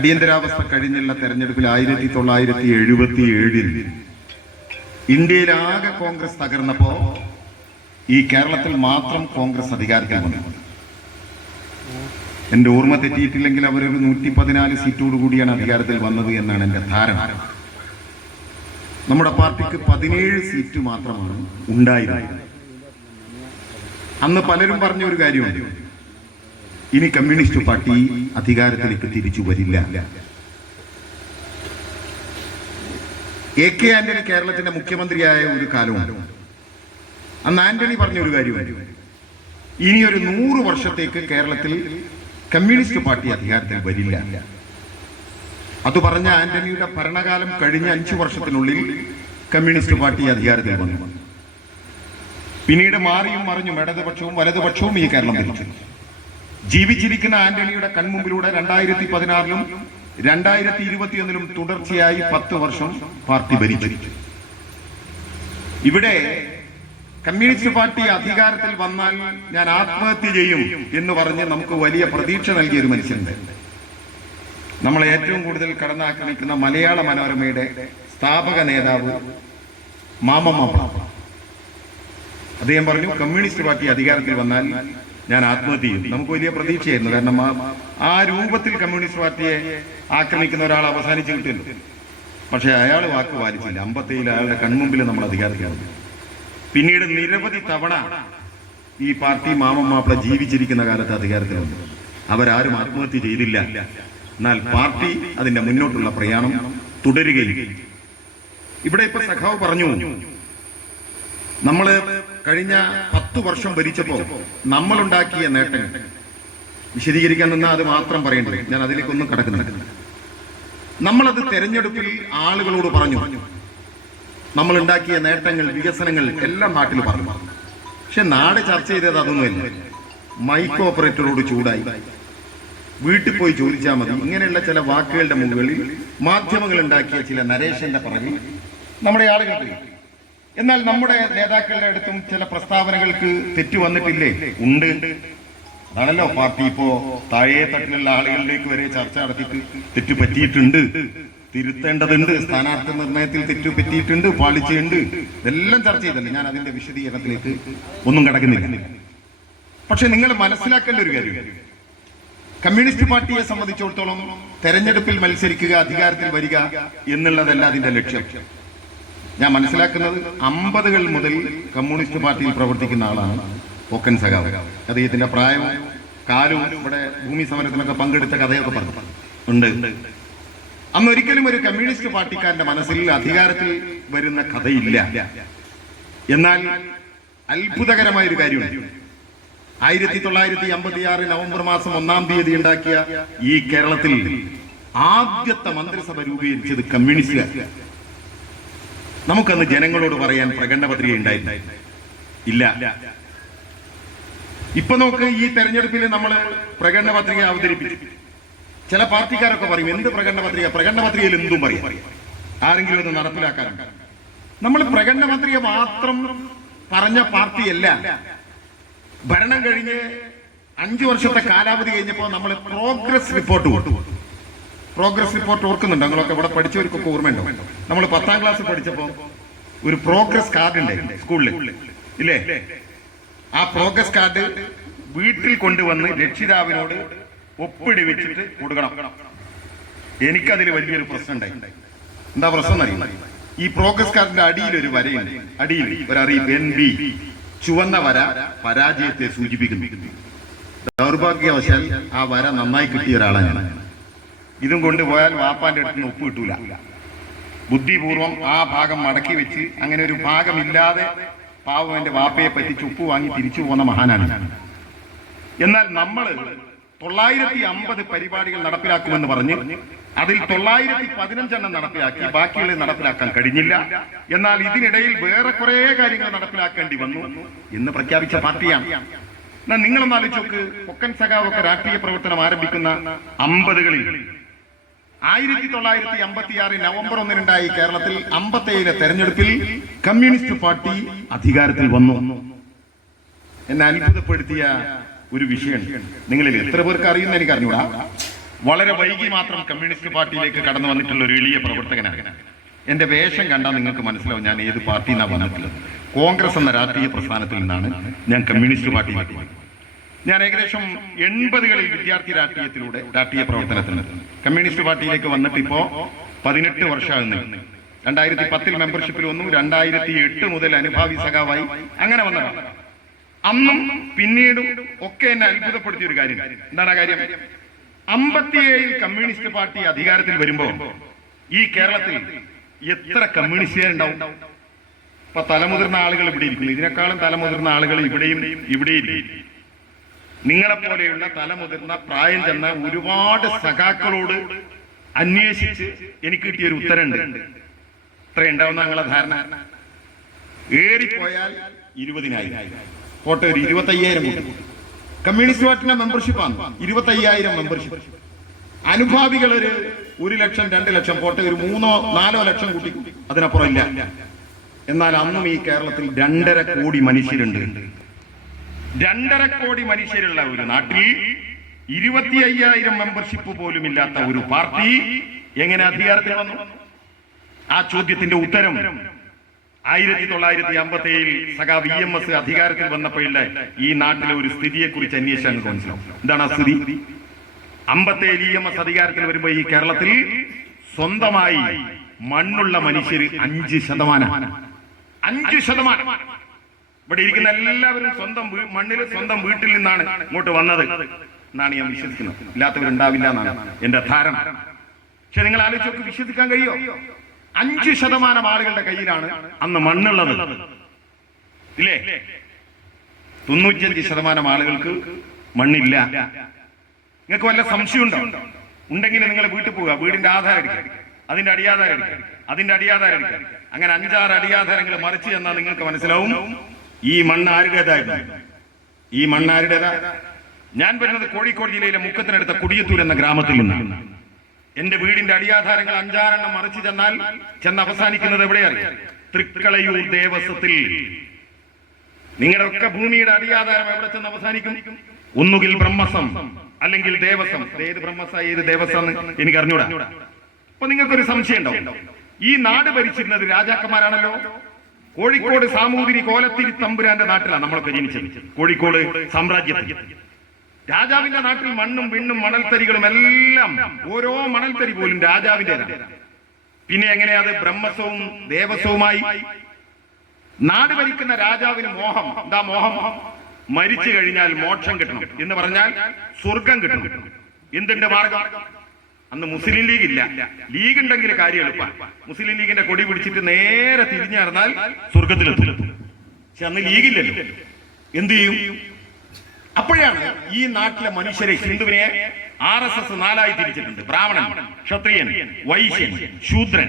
അടിയന്തരാവസ്ഥ കഴിഞ്ഞുള്ള തെരഞ്ഞെടുപ്പിൽ 1977 ഇന്ത്യയിലാകെ കോൺഗ്രസ് തകർന്നപ്പോ ഈ കേരളത്തിൽ മാത്രം കോൺഗ്രസ് അധികാരത്തിൽ വന്നു. എന്റെ ഓർമ്മ തെറ്റിയിട്ടില്ലെങ്കിൽ അവരൊരു 114 സീറ്റോടു കൂടിയാണ് അധികാരത്തിൽ വന്നത് എന്നാണ് എന്റെ ധാരണ. നമ്മുടെ പാർട്ടിക്ക് 17 സീറ്റ് മാത്രമാണ് ഉണ്ടായിരുന്നത്. അന്ന് പലരും പറഞ്ഞ ഒരു കാര്യമുണ്ട്, ഇനി കമ്മ്യൂണിസ്റ്റ് പാർട്ടി അധികാരത്തിലേക്ക് തിരിച്ചു വരില്ല. എ.കെ. ആന്റണി കേരളത്തിന്റെ മുഖ്യമന്ത്രിയായ ഒരു കാലമുണ്ട്. അന്ന് ആന്റണി പറഞ്ഞ ഒരു കാര്യമുണ്ട്, ഇനിയൊരു 100 വർഷത്തേക്ക് കേരളത്തിൽ കമ്മ്യൂണിസ്റ്റ് പാർട്ടി അധികാരത്തിൽ വരില്ല. അത് പറഞ്ഞ ആന്റണിയുടെ ഭരണകാലം കഴിഞ്ഞ 5 വർഷത്തിനുള്ളിൽ കമ്മ്യൂണിസ്റ്റ് പാർട്ടി അധികാരത്തിൽ വന്നു. പിന്നീട് മാറിയും മറിഞ്ഞും ഇടതുപക്ഷവും വലതുപക്ഷവും ഈ കേരളം ഭരിച്ചു. ജീവിച്ചിരിക്കുന്ന ആന്റണിയുടെ കൺമുമ്പിലൂടെ 2016-ലും 2021-ലും തുടർച്ചയായി 10 വർഷം പാർട്ടി ഭരിച്ചു. ഇവിടെ കമ്മ്യൂണിസ്റ്റ് പാർട്ടി അധികാരത്തിൽ വന്നാൽ ഞാൻ ആത്മഹത്യ ചെയ്യും എന്ന് പറഞ്ഞ് നമുക്ക് വലിയ പ്രതീക്ഷ നൽകിയ ഒരു മനുഷ്യനുണ്ട്. നമ്മളെ ഏറ്റവും കൂടുതൽ കടന്നാക്രമിക്കുന്ന മലയാള മനോരമയുടെ സ്ഥാപക നേതാവ് മാമമ്മ. അദ്ദേഹം പറഞ്ഞു, കമ്മ്യൂണിസ്റ്റ് പാർട്ടി അധികാരത്തിൽ വന്നാൽ ഞാൻ ആത്മഹത്യ ചെയ്യും. നമുക്ക് വലിയ പ്രതീക്ഷയായിരുന്നു, കാരണം ആ രൂപത്തിൽ കമ്മ്യൂണിസ്റ്റ് പാർട്ടിയെ ആക്രമിക്കുന്ന ഒരാൾ അവസാനിച്ചു കിട്ടില്ല. പക്ഷെ അയാൾ വാക്ക് പാലിച്ചില്ല. 57 അയാളുടെ കൺമുമ്പിൽ നമ്മൾ അധികാരത്തിൽ വന്നു. പിന്നീട് നിരവധി തവണ ഈ പാർട്ടി മാമമ്മാപ്പിള ജീവിച്ചിരിക്കുന്ന കാലത്ത് അധികാരത്തിൽ വന്നു. അവരാരും ആത്മഹത്യ ചെയ്തില്ല. എന്നാൽ പാർട്ടി അതിന്റെ മുന്നോട്ടുള്ള പ്രയാണം തുടരുകയും. ഇവിടെ ഇപ്പൊ സഖാവ് പറഞ്ഞു, നമ്മള് കഴിഞ്ഞ 10 വർഷം ഭരിച്ചപ്പോ നമ്മളുണ്ടാക്കിയ നേട്ടങ്ങൾ വിശദീകരിക്കാൻ നിന്നാൽ അത് മാത്രം പറയേണ്ടത്, ഞാൻ അതിലേക്കൊന്നും കടക്കുന്നില്ല. നമ്മളത് തെരഞ്ഞെടുപ്പിൽ ആളുകളോട് പറഞ്ഞു, നമ്മൾ ഉണ്ടാക്കിയ നേട്ടങ്ങൾ, വികസനങ്ങൾ എല്ലാം നാട്ടിൽ പറഞ്ഞു. പക്ഷെ നാട് ചർച്ച ചെയ്തത് അതൊന്നുമില്ല. മൈക്ക് ഓപ്പറേറ്ററോട് ചൂടായി, വീട്ടിൽ പോയി ചോദിച്ചാൽ മതി, ഇങ്ങനെയുള്ള ചില വാക്കുകളുടെ മുകളിൽ മാധ്യമങ്ങൾ ഉണ്ടാക്കിയ ചില നരേഷന്റെ പുറകിൽ നമ്മുടെ ആളുകൾ. എന്നാൽ നമ്മുടെ നേതാക്കളുടെ അടുത്തും ചില പ്രസ്താവനകൾക്ക് തെറ്റു വന്നിട്ടില്ലേ? ഉണ്ട്. അതാണല്ലോ പാർട്ടി ഇപ്പോ താഴെ തട്ടിലുള്ള ആളുകളിലേക്ക് വരെ ചർച്ച നടത്തിയിട്ട് തെറ്റു പറ്റിയിട്ടുണ്ട്, തിരുത്തേണ്ടതുണ്ട്, സ്ഥാനാർത്ഥി നിർണയത്തിൽ തെറ്റു പറ്റിയിട്ടുണ്ട്, പാളിച്ചുണ്ട്, ഇതെല്ലാം ചർച്ച ചെയ്തല്ലേ. ഞാൻ അതിന്റെ വിശദീകരണത്തിലേക്ക് ഒന്നും കടക്കുന്നില്ല. പക്ഷെ നിങ്ങൾ മനസ്സിലാക്കേണ്ട ഒരു കാര്യം, കമ്മ്യൂണിസ്റ്റ് പാർട്ടിയെ സംബന്ധിച്ചിടത്തോളം തെരഞ്ഞെടുപ്പിൽ മത്സരിക്കുക, അധികാരത്തിൽ വരിക എന്നുള്ളതല്ല അതിന്റെ ലക്ഷ്യം. ഞാൻ മനസ്സിലാക്കുന്നത് 50-കൾ മുതൽ കമ്മ്യൂണിസ്റ്റ് പാർട്ടിയിൽ പ്രവർത്തിക്കുന്ന ആളാണ് പൊക്കൻ സഖാവ്. അദ്ദേഹത്തിന്റെ പ്രായം, കാലവും, ഇവിടെ ഭൂമി സമരത്തിനൊക്കെ പങ്കെടുത്ത കഥയൊക്കെ പറഞ്ഞു ഉണ്ട്. അന്നൊരിക്കലും ഒരു കമ്മ്യൂണിസ്റ്റ് പാർട്ടിക്കാരന്റെ മനസ്സിൽ അധികാരത്തിൽ വരുന്ന കഥയില്ല. എന്നാൽ അത്ഭുതകരമായ ഒരു കാര്യമുണ്ട്. 1956 നവംബർ മാസം 1-ാം തീയതി ഉണ്ടാക്കിയ ഈ കേരളത്തിൽ ആദ്യത്തെ മന്ത്രിസഭ രൂപീകരിച്ചത് കമ്മ്യൂണിസ്റ്റുകാർ. നമുക്കന്ന് ജനങ്ങളോട് പറയാൻ പ്രകടന പത്രിക ഉണ്ടായില്ല. ഇപ്പൊ നമുക്ക് ഈ തെരഞ്ഞെടുപ്പിൽ നമ്മൾ പ്രകടന പത്രിക അവതരിപ്പിച്ചു. ചില പാർട്ടിക്കാരൊക്കെ പറയും, എന്ത് പ്രകടന പത്രിക, പ്രകടന പത്രികയിൽ എന്തും പറയും, ആരെങ്കിലും ഒന്ന് നടപ്പിലാക്കാറുണ്ട്. നമ്മൾ പ്രകടന പത്രിക മാത്രം പറഞ്ഞ പാർട്ടിയല്ല. ഭരണം കഴിഞ്ഞ് 5 വർഷത്തെ കാലാവധി കഴിഞ്ഞപ്പോൾ നമ്മൾ പ്രോഗ്രസ് റിപ്പോർട്ട് ഓർക്കുന്നുണ്ട്? ഞങ്ങളൊക്കെ ഇവിടെ പഠിച്ചവർക്കൊക്കെ ഓർമ്മയുണ്ടോ? നമ്മൾ 10-ാം ക്ലാസ് പഠിച്ചപ്പോ ഒരു പ്രോഗ്രസ് കാർഡ് ഉണ്ടായിരുന്നു സ്കൂളിൽ, ഇല്ലേ? ആ പ്രോഗ്രസ് കാർഡ് വീട്ടിൽ കൊണ്ടുവന്ന് രക്ഷിതാവിനോട് ഒപ്പിടി വെച്ചിട്ട് കൊടുക്കണം. എനിക്കതിൽ വലിയൊരു പ്രശ്നം ഉണ്ടായി. എന്താ പ്രശ്നം അറിയില്ല. ഈ പ്രോഗ്രസ് കാർഡിന്റെ അടിയിലൊരു വരയുണ്ട്, അടിയിൽ ഒരു അറിയിപ്പ്, NB, ചുവന്ന വര പരാജയത്തെ സൂചിപ്പിക്കുന്നു. ദൗർഭാഗ്യവശാൽ ആ വര നന്നായി കിട്ടിയ ഒരാളാണ് ഞാൻ. ഇതും കൊണ്ടുപോയാൽ വാപ്പാന്റെ അടുത്ത് നിന്ന് ഒപ്പ് കിട്ടൂല. ബുദ്ധിപൂർവം ആ ഭാഗം മടക്കി വെച്ച്, അങ്ങനെ ഒരു ഭാഗമില്ലാതെ പാവം എന്റെ വാപ്പയെ പറ്റിച്ച് ഉപ്പ് വാങ്ങി തിരിച്ചു പോകുന്ന മഹാനാണ്. എന്നാൽ നമ്മൾ 950 പരിപാടികൾ നടപ്പിലാക്കുമെന്ന് പറഞ്ഞ് അതിൽ 915 നടപ്പിലാക്കി, ബാക്കിയുള്ളത് നടപ്പിലാക്കാൻ കഴിഞ്ഞില്ല. എന്നാൽ ഇതിനിടയിൽ വേറെ കുറെ കാര്യങ്ങൾ നടപ്പിലാക്കേണ്ടി വന്നു എന്ന് പ്രഖ്യാപിച്ച പാർട്ടിയാണ്. എന്നാൽ നിങ്ങളൊന്ന് ആലോചിച്ച് നോക്ക്, പൊക്കൻ സഖാവൊക്കെ രാഷ്ട്രീയ പ്രവർത്തനം ആരംഭിക്കുന്ന 50-കളിൽ 1956 നവംബർ 1-നുണ്ടായ കേരളത്തിൽ 57-ലെ തെരഞ്ഞെടുപ്പിൽ കമ്മ്യൂണിസ്റ്റ് പാർട്ടി അധികാരത്തിൽ വന്നു. എന്നെ അത്ഭുതപ്പെടുത്തിയ ഒരു വിഷയം നിങ്ങളിൽ എത്ര പേർക്ക് അറിയുന്ന എനിക്ക് അറിഞ്ഞൂടാ. വളരെ വൈകി മാത്രം കമ്മ്യൂണിസ്റ്റ് പാർട്ടിയിലേക്ക് കടന്നു വന്നിട്ടുള്ള ഒരു എളിയ പ്രവർത്തകനാണ്. എന്റെ വേഷം കണ്ടാൽ നിങ്ങൾക്ക് മനസ്സിലാവും ഞാൻ ഏത് പാർട്ടിയിൽ നിന്നാണ് വന്നിട്ടുള്ളത്. കോൺഗ്രസ് എന്ന രാഷ്ട്രീയ പ്രസ്ഥാനത്തിൽ നിന്നാണ് ഞാൻ കമ്മ്യൂണിസ്റ്റ് പാർട്ടിയിലേക്ക് വന്നത്. ഞാൻ ഏകദേശം 80കളിൽ വിദ്യാർത്ഥി രാഷ്ട്രീയത്തിലൂടെ രാഷ്ട്രീയ പ്രവർത്തനത്തിന് കമ്മ്യൂണിസ്റ്റ് പാർട്ടിയിലേക്ക് വന്നിട്ട് ഇപ്പോ 18 വർഷമാകുന്നു. 2010 മെമ്പർഷിപ്പിൽ വന്നു. 2008 മുതൽ അനുഭാവി സഖാവായി അങ്ങനെ വന്നതാണ്. അന്നും പിന്നീടും ഒക്കെ എന്നെ അത്ഭുതപ്പെടുത്തിയ ഒരു കാര്യം എന്താണ്? ആ കാര്യം 57 കമ്മ്യൂണിസ്റ്റ് പാർട്ടി അധികാരത്തിൽ വരുമ്പോ ഈ കേരളത്തിൽ എത്ര കമ്മ്യൂണിസ്റ്റുകാരുണ്ടാവും? ഇപ്പൊ തലമുതിർന്ന ആളുകൾ ഇവിടെ ഇരിക്കുന്നു. ഇതിനേക്കാളും തലമുതിർന്ന ആളുകൾ ഇവിടെയും ഇരിക്കും. നിങ്ങളെപ്പോലെയുള്ള തലമുതിർന്ന പ്രായം ചെന്ന ഒരുപാട് സഖാക്കളോട് അന്വേഷിച്ച് എനിക്ക് കിട്ടിയൊരു ഉത്തരമുണ്ട്. ഇത്ര ഉണ്ടാവുന്ന നിങ്ങളെ ധാരണ? ഏറിപ്പോയാൽ 20,000, പോട്ടെ ഒരു 25,000 കമ്മ്യൂണിസ്റ്റ് പാർട്ടിന്റെ മെമ്പർഷിപ്പാണ്. 25,000 മെമ്പർഷിപ്പ്. അനുഭാവികൾ ഒരു 1 ലക്ഷം 2 ലക്ഷം, പോട്ടെ ഒരു 3-4 ലക്ഷം കൂട്ടി, അതിനപ്പുറം ഇല്ല. എന്നാൽ അന്നും ഈ കേരളത്തിൽ 2.5 കോടി മനുഷ്യരുണ്ട്. 2.5 കോടി മനുഷ്യരുള്ള ഒരു നാട്ടിൽ 25,000 മെമ്പർഷിപ്പ് പോലും ഇല്ലാത്ത ഒരു പാർട്ടി എങ്ങനെ അധികാരത്തിൽ വന്നു? ആ ചോദ്യത്തിന്റെ ഉത്തരം 1957 സഖാ VMS അധികാരത്തിൽ വന്നപ്പോഴുള്ള ഈ നാട്ടിലെ ഒരു സ്ഥിതിയെ കുറിച്ച് അന്വേഷിച്ചാൽ മനസ്സിലാവും. എന്താണ് ആ സ്ഥിതി? 57 EMS അധികാരത്തിൽ വരുമ്പോ ഈ കേരളത്തിൽ സ്വന്തമായി മണ്ണുള്ള മനുഷ്യര് 5%. 5%. ഇവിടെ ഇരിക്കുന്ന എല്ലാവരും സ്വന്തം മണ്ണിൽ സ്വന്തം വീട്ടിൽ നിന്നാണ് ഇങ്ങോട്ട് വന്നത് എന്നാണ് ഞാൻ വിശ്വസിക്കുന്നത്. ഇല്ലാത്തവരുണ്ടാവില്ല എന്നാണ് എന്റെ ധാരണ. പക്ഷെ നിങ്ങൾ ആലോചിച്ചൊക്കെ വിശ്വസിക്കാൻ കഴിയോ? 5% ആളുകളുടെ കയ്യിലാണ് അന്ന് മണ്ണുള്ളത്, ഇല്ലേ? 95% ആളുകൾക്ക് മണ്ണില്ല. നിങ്ങൾക്ക് വല്ല സംശയമുണ്ടോ? ഉണ്ടെങ്കിൽ നിങ്ങൾ വീട്ടിൽ പോവുക, വീടിന്റെ ആധാരം എടുക്കുക, അതിന്റെ അടിയാധാരം എടുക്കുക, അതിന്റെ അടിയാധാരം എടുക്കുക. അങ്ങനെ 5-6 അടിയാധാരങ്ങൾ മറിച്ച് ചെന്നാൽ നിങ്ങൾക്ക് മനസ്സിലാവും ഈ മണ്ണ് ആരുടേതായിരുന്നു. ഈ മണ്ണ് ആരുടേതാ? ഞാൻ വരുന്നത് കോഴിക്കോട് ജില്ലയിലെ മുക്കത്തിനടുത്ത കുടിയത്തൂർ എന്ന ഗ്രാമത്തിൽ നിന്നാണ്. എന്റെ വീടിന്റെ അടിയാധാരങ്ങൾ 5-6 മറിച്ച് ചെന്ന് അവസാനിക്കുന്നത് എവിടെയാണ്? തൃക്കളയൂർ ദേവസ്വത്തിൽ. നിങ്ങളുടെ ഒക്കെ ഭൂമിയുടെ അടിയാധാരം എവിടെ ചെന്ന് അവസാനിക്കും? ഒന്നുകിൽ ബ്രഹ്മസം അല്ലെങ്കിൽ ദേവസ്വം. ഏത് ബ്രഹ്മസ ഏത് ദേവസ്വം എനിക്ക് അറിഞ്ഞൂടാ. അപ്പൊ നിങ്ങൾക്കൊരു സംശയം ഉണ്ടാവും, ഈ നാട് ഭരിച്ചിരുന്നത് രാജാക്കന്മാരാണല്ലോ. കോഴിക്കോട് സാമൂതിരി കോലത്തിരി തമ്പുരാന്റെ നാട്ടിലാണ് നമ്മളൊക്കെ ജനിച്ചത്. കോഴിക്കോട് സാമ്രാജ്യത്തിൽ രാജാവിന്റെ നാട്ടിൽ മണ്ണും വിണ്ണും മണൽത്തരികളും എല്ലാം, ഓരോ മണൽത്തരി പോലും രാജാവിന്റേതാണ്. പിന്നെ എങ്ങനെയാ അത് ബ്രഹ്മസ്വവും ദേവസ്വവുമായി? നാട് ഭരിക്കുന്ന രാജാവിന് മോഹം. എന്താ മോഹം? മരിച്ചു കഴിഞ്ഞാൽ മോക്ഷം കിട്ടണം എന്ന് പറഞ്ഞാൽ സ്വർഗം കിട്ടണം. എന്തിന്റെ മാർഗം? അന്ന് മുസ്ലിം ലീഗ് ഇല്ല. ലീഗ് ഉണ്ടെങ്കിൽ കാര്യം എളുപ്പം. മുസ്ലിം ലീഗിന്റെ കൊടി പിടിച്ചിട്ട് നേരെ തിരിഞ്ഞു നടന്നാൽ സ്വർഗത്തിലെത്തും. പക്ഷെ അന്ന് ലീഗില്ലല്ലോ. എന്ത് ചെയ്യും? അപ്പോഴാണ് ഈ നാട്ടിലെ മനുഷ്യരെ, ഹിന്ദുവിനെ RSS 4ആയി തിരിച്ചിട്ടുണ്ട്. ബ്രാഹ്മണൻ, ക്ഷത്രിയൻ, വൈശ്യൻ, ശൂദ്രൻ.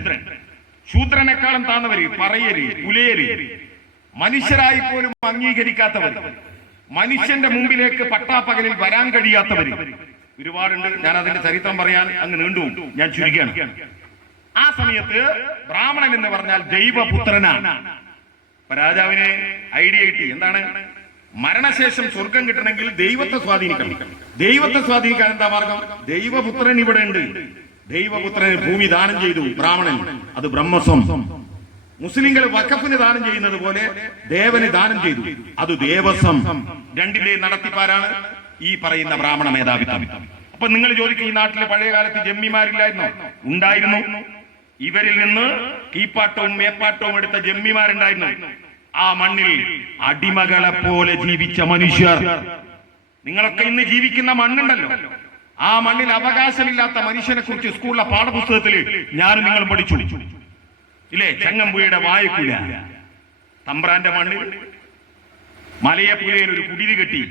ശൂദ്രനേക്കാളും താന്നവര് പറയര്, പുലയര്, മനുഷ്യരായി പോലും അംഗീകരിക്കാത്തവര്, മനുഷ്യന്റെ മുമ്പിലേക്ക് പട്ടാപ്പകലിൽ വരാൻ കഴിയാത്തവര് ഒരുപാടുണ്ട്. ഞാൻ അതിന്റെ ചരിത്രം പറയാൻ അങ്ങ് നീണ്ടുപോകും, ഞാൻ ചുരുക്കുകയാണ്. ആ സമയത്ത് ബ്രാഹ്മണൻ എന്ന് പറഞ്ഞാൽ ദൈവപുത്രനാണ്. രാജാവിന് ഐഡിയ കിട്ടി. എന്താണ്? മരണശേഷം സ്വർഗം കിട്ടണമെങ്കിൽ ദൈവത്തെ സ്വാധീനിക്കണം. ദൈവത്തെ സ്വാധീനിക്കാൻ എന്താ മാർഗം? ദൈവപുത്രൻ ഇവിടെ ഉണ്ട്. ദൈവപുത്രന് ഭൂമി ദാനം ചെയ്തു ബ്രാഹ്മണൻ, അത് ബ്രഹ്മസ്വം. മുസ്ലിങ്ങൾ വഖഫിന് ദാനം ചെയ്യുന്നത് പോലെ ദേവന് ദാനം ചെയ്തു, അത് ദേവസ്വം. രണ്ടിന്റെ നടത്തിപ്പാരാണ് ഈ പറയുന്ന ബ്രാഹ്മണ മേധാവിത്വം. അപ്പൊ നിങ്ങൾ ചോദിക്കും, ഈ നാട്ടിലെ പഴയ കാലത്ത് ജമ്മിമാരില്ലായിരുന്നോ? ഉണ്ടായിരുന്നു. ഇവരിൽ നിന്ന് കീപ്പാട്ടവും മേപ്പാട്ടവും എടുത്ത ജമ്മിമാരുണ്ടായിരുന്നു. ആ മണ്ണിൽ അടിമകളെ പോലെ ജീവിച്ച മനുഷ്യർ. നിങ്ങളൊക്കെ ഇന്ന് ജീവിക്കുന്ന മണ്ണുണ്ടല്ലോ, ആ മണ്ണിൽ അവകാശമില്ലാത്ത മനുഷ്യനെ കുറിച്ച് സ്കൂളിലെ പാഠപുസ്തകത്തിൽ ഞാനും നിങ്ങൾ പഠിച്ചു, ഇല്ലേ? ചങ്ങമ്പുഴയുടെ വായക്കുല. തമ്പ്രാന്റെ മണ്ണിൽ മലയപ്പുലയിൽ ഒരു കുടില് കെട്ടി.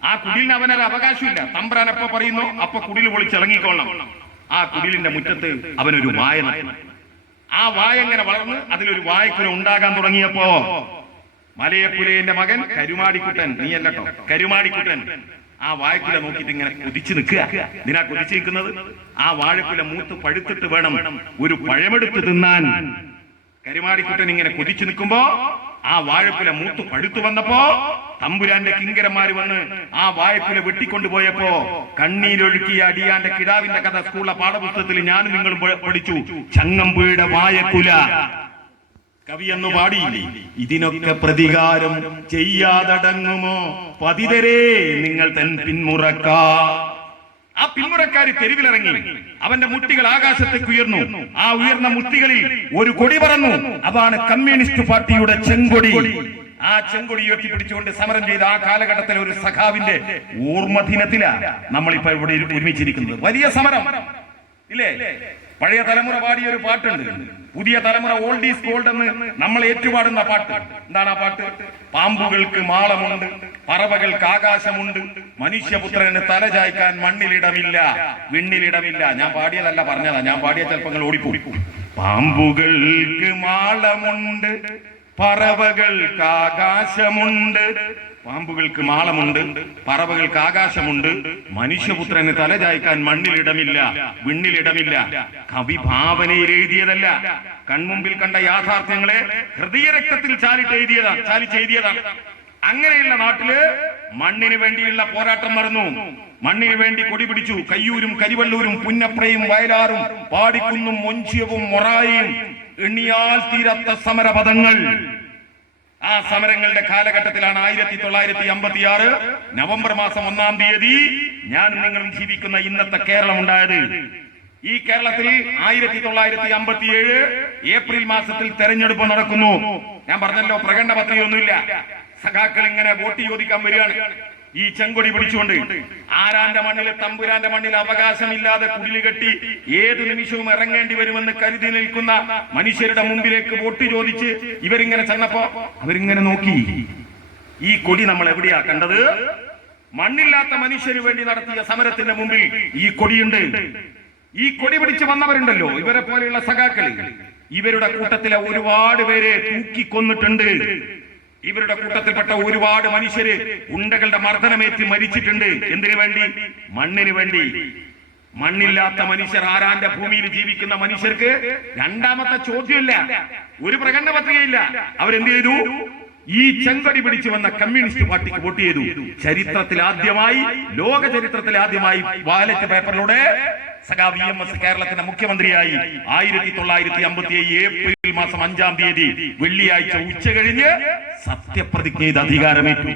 ആ കുടിലിന് അവനൊരു അവകാശമില്ല. തമ്പ്രാൻ എപ്പോ പറയുന്നു അപ്പൊ കുടിൽ പൊളിച്ചിറങ്ങിക്കൊള്ളണം. ആ കുടിലിന്റെ മുറ്റത്ത് അവനൊരു വായ നട്ടു. ആ വായ എങ്ങനെ വളർന്ന് അതിലൊരു വായക്കുല ഉണ്ടാകാൻ തുടങ്ങിയപ്പോ മലയപ്പുലയന്റെ മകൻ കരുമാടിക്കുട്ടൻ, നീയല്ലോ കരുമാടിക്കുട്ടൻ, ആ വാഴക്കുല നോക്കിയിട്ട് ഇങ്ങനെ കൊതിച്ചു നിൽക്കുക. ഇതിനാ കൊതിച്ചു നിൽക്കുന്നത്? ആ വാഴക്കുല മൂത്ത് പഴുത്തിട്ട് വേണം ഒരു പഴമെടുത്ത് തിന്നാൻ. കരുമാടിക്കുട്ടൻ ഇങ്ങനെ കൊതിച്ചു നിൽക്കുമ്പോ ആ വാഴക്കുല മൂത്തു പഴുത്തു വന്നപ്പോ തമ്പുരാന്റെ കിങ്കരന്മാര് വന്ന് ആ വാഴക്കുല വെട്ടിക്കൊണ്ടുപോയപ്പോ കണ്ണീരൊഴുക്കിയ അടിയാന്റെ കിടാവിന്റെ കഥ സ്കൂളിലെ പാഠപുസ്തകത്തിൽ ഞാനും നിങ്ങളും പഠിച്ചു. ചങ്ങമ്പുഴയുടെ വാഴക്കുല കവിയെന്നു പാടിയില്ലേ? ഇതിനൊക്കെ പ്രതികാരം ചെയ്യാതടങ്ങുമോ പതിതരേ നിങ്ങൾ തൻ പിന്മുറക്ക. ആ പിന്മുറക്കാര് തെരുവിലിറങ്ങി. അവന്റെ മുട്ടികൾ ആകാശത്തേക്ക് ഉയർന്നു. ആ ഉയർന്ന മുട്ടികളിൽ ഒരു കൊടി പറന്നു. അതാണ് കമ്മ്യൂണിസ്റ്റ് പാർട്ടിയുടെ ചെങ്കൊടി. ആ ചെങ്കൊടി ഉയർത്തിപ്പിടിച്ചുകൊണ്ട് സമരം ചെയ്ത ആ കാലഘട്ടത്തിലെ ഒരു സഖാവിന്റെ ഓർമ്മ ദിനത്തിലാണ് നമ്മളിപ്പോ ഇവിടെ ഒരുമിച്ചിരിക്കുന്നത്. വലിയ സമരം ഇല്ലേ? പഴയ തലമുറ പാടിയ ഒരു പാട്ടുണ്ട്, പുതിയ തലമുറ ഓൾഡ് ഈസ് ഗോൾഡ് എന്ന് നമ്മൾ ഏറ്റുപാടുന്ന പാട്ട്. എന്താണ് ആ പാട്ട്? പാമ്പുകൾക്ക് മാളമുണ്ട്, പറവകൾക്ക് ആകാശമുണ്ട്, മനുഷ്യപുത്രന് തല ചായ്ക്കാൻ മണ്ണിലിടമില്ല, വിണ്ണിലിടമില്ല. ഞാൻ പാടിയതല്ല, പറഞ്ഞതാ. ഞാൻ പാടിയ ചിലപ്പോൾ ഓടിപ്പോയി. പാമ്പുകൾക്ക് മാളമുണ്ട്, പറവകൾക്ക് ആകാശമുണ്ട്. പാമ്പുകൾക്ക് മാളമുണ്ട്, പറവകൾക്ക് ആകാശമുണ്ട്, മനുഷ്യപുത്രന് തല ചായ്ക്കാൻ മണ്ണിലിടമില്ല, വിണ്ണിലിടമില്ല. കവി ഭാവനയിൽ എഴുതിയതല്ല, കൺമുമ്പിൽ കണ്ട യാഥാർത്ഥ്യങ്ങളെ ഹൃദയരക്തത്തിൽ ചാലിച്ചെഴുതിയതാണ്. അങ്ങനെയുള്ള നാട്ടില് മണ്ണിന് വേണ്ടിയുള്ള പോരാട്ടം നടന്നു. മണ്ണിന് വേണ്ടി കൊടി പിടിച്ചു കയ്യൂരും കരിവള്ളൂരും പുന്നപ്രയും വയലാറും പാടിക്കുന്നും മൊഞ്ചിയവും മൊറായും എണ്ണിയാൽ തീരാത്ത സമരപദങ്ങൾ. ആ സമരങ്ങളുടെ കാലഘട്ടത്തിലാണ് 1956 നവംബർ മാസം 1-ാം തീയതി ഞാൻ നിങ്ങളും ജീവിക്കുന്ന ഇന്നത്തെ കേരളം ഉണ്ടായത്. ഈ കേരളത്തിൽ 1957 ഏപ്രിൽ മാസത്തിൽ തെരഞ്ഞെടുപ്പ് നടക്കുന്നു. ഞാൻ പറഞ്ഞല്ലോ, പ്രകടന പത്രികയൊന്നുമില്ല. സഖാക്കൾ ഇങ്ങനെ വോട്ട് ചോദിക്കാൻ വരികയാണ് ഈ ചെങ്കൊടി പിടിച്ചുകൊണ്ട്. ആരാന്റെ മണ്ണിൽ, തമ്പുരാന്റെ മണ്ണിൽ അവകാശമില്ലാതെ കുടില് കെട്ടി ഏത് നിമിഷവും ഇറങ്ങേണ്ടി വരുമെന്ന് കരുതി നിൽക്കുന്ന മനുഷ്യരുടെ മുമ്പിലേക്ക് വോട്ട് ചോദിച്ച് ഇവരിങ്ങനെ ചെന്നപ്പോ അവരിങ്ങനെ നോക്കി. ഈ കൊടി നമ്മൾ എവിടെയാ കണ്ടത്? മണ്ണില്ലാത്ത മനുഷ്യന് വേണ്ടി നടത്തിയ സമരത്തിന്റെ മുമ്പിൽ ഈ കൊടിയുണ്ട്. ഈ കൊടി പിടിച്ച് വന്നവരുണ്ടല്ലോ, ഇവരെ പോലെയുള്ള സഖാക്കൾ, ഇവരുടെ കൂട്ടത്തിലെ ഒരുപാട് പേരെ തൂക്കിക്കൊന്നിട്ടുണ്ട്. ഇവരുടെ കൂട്ടത്തിൽപ്പെട്ട ഒരുപാട് മനുഷ്യര് ഉണ്ടകളുടെ മർദ്ദനമേറ്റ് മരിച്ചിട്ടുണ്ട്. എന്തിനു വേണ്ടി? മണ്ണിന് വേണ്ടി. മണ്ണില്ലാത്ത മനുഷ്യർ, ആരാന്റെ ഭൂമിയിൽ ജീവിക്കുന്ന മനുഷ്യർക്ക് രണ്ടാമത്തെ ചോദ്യമില്ല, ഒരു പ്രകടന പത്രികയില്ല. അവരെന്ത് ചെയ്തു? ഈ ചെങ്കൊടി പിടിച്ചു വന്ന കമ്മ്യൂണിസ്റ്റ് പാർട്ടിക്ക് വോട്ട് ചെയ്തു. ചരിത്രത്തിൽ ആദ്യമായി, ലോക ചരിത്രത്തിൽ ആദ്യമായി ബാലറ്റ് പേപ്പറിലൂടെ സഖാവ് EMS കേരളത്തിന്റെ മുഖ്യമന്ത്രിയായി 1957 ഏപ്രിൽ മാസം 5-ാം തീയതി വെള്ളിയാഴ്ച ഉച്ച കഴിഞ്ഞ് സത്യപ്രതിജ്ഞ ചെയ്ത് അധികാരമേറ്റു.